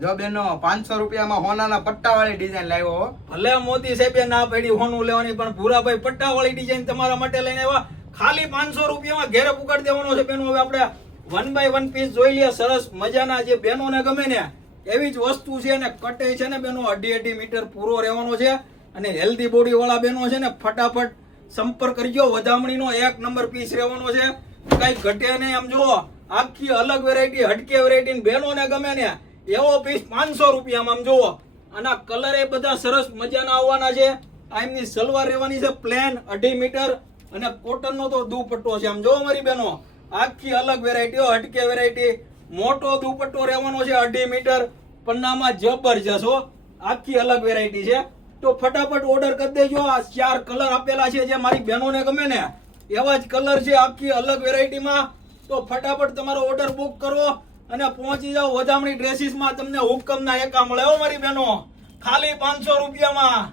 જો બેનો 500 રૂપિયામાં હોનાના પટ્ટાવાળી ડિઝાઇન લાવ્યો. ભલે મોદી સાહેબે ના પડી હોનું લેવાની, પણ ભૂરાભાઈ પટ્ટાવાળી ડિઝાઇન તમારા માટે લઈને આવ્યા. ખાલી 500 રૂપિયામાં ઘેરે પુગાડી દેવાનો છે બેનો. હવે આપણે 1 by 1 પીસ જોઈ લઈએ. સરસ મજાના જે બેનોને ગમે ને એવી જ વસ્તુ છે. અને કટે છે ને બેનો 2.5 મીટર પૂરો રહેવાનો છે. અને હેલ્ધી બોડી વાળા બેનો છે ને ફટાફટ સંપર્ક કરજો. વધામણીનો 1 નંબર પીસ રહેવાનો છે. કઈ ઘટે નહીં. આમ જુઓ, આખી અલગ વેરાયટી, હટકે વેરાયટી બેનોને ગમે ને એવો પીસ 500 રૂપિયામાં. આમ જુઓ, અને કલર એ બધા સરસ મજાના આવવાના છે. આ એમની સલવાર રહેવાની છે પ્લેન 2.5 મીટર. અને કોટનનો તો દુપટ્ટો છે. આમ જો મારી બહેનો, આખી અલગ વેરાયટી, હટકે વેરાયટી. મોટો દુપટ્ટો રહેવાનો છે 2.5 મીટર. પન્નામાં જબરજસ્ત હો, આખી અલગ વેરાયટી છે. તો ફટાફટ ઓર્ડર કરી દેજો. આ 4 કલર આપેલા છે જે મારી બહેનોને ગમે ને એવા જ કલર છે આખી અલગ વેરાયટીમાં. તો ફટાફટ તમારો ઓર્ડર બુક કરો અને પહોંચી જાઓ. વધામણી ડ્રેસીસમાં તમને હુકમના એકા મળે હો મારી બહેનો, ખાલી 500 રૂપિયામાં.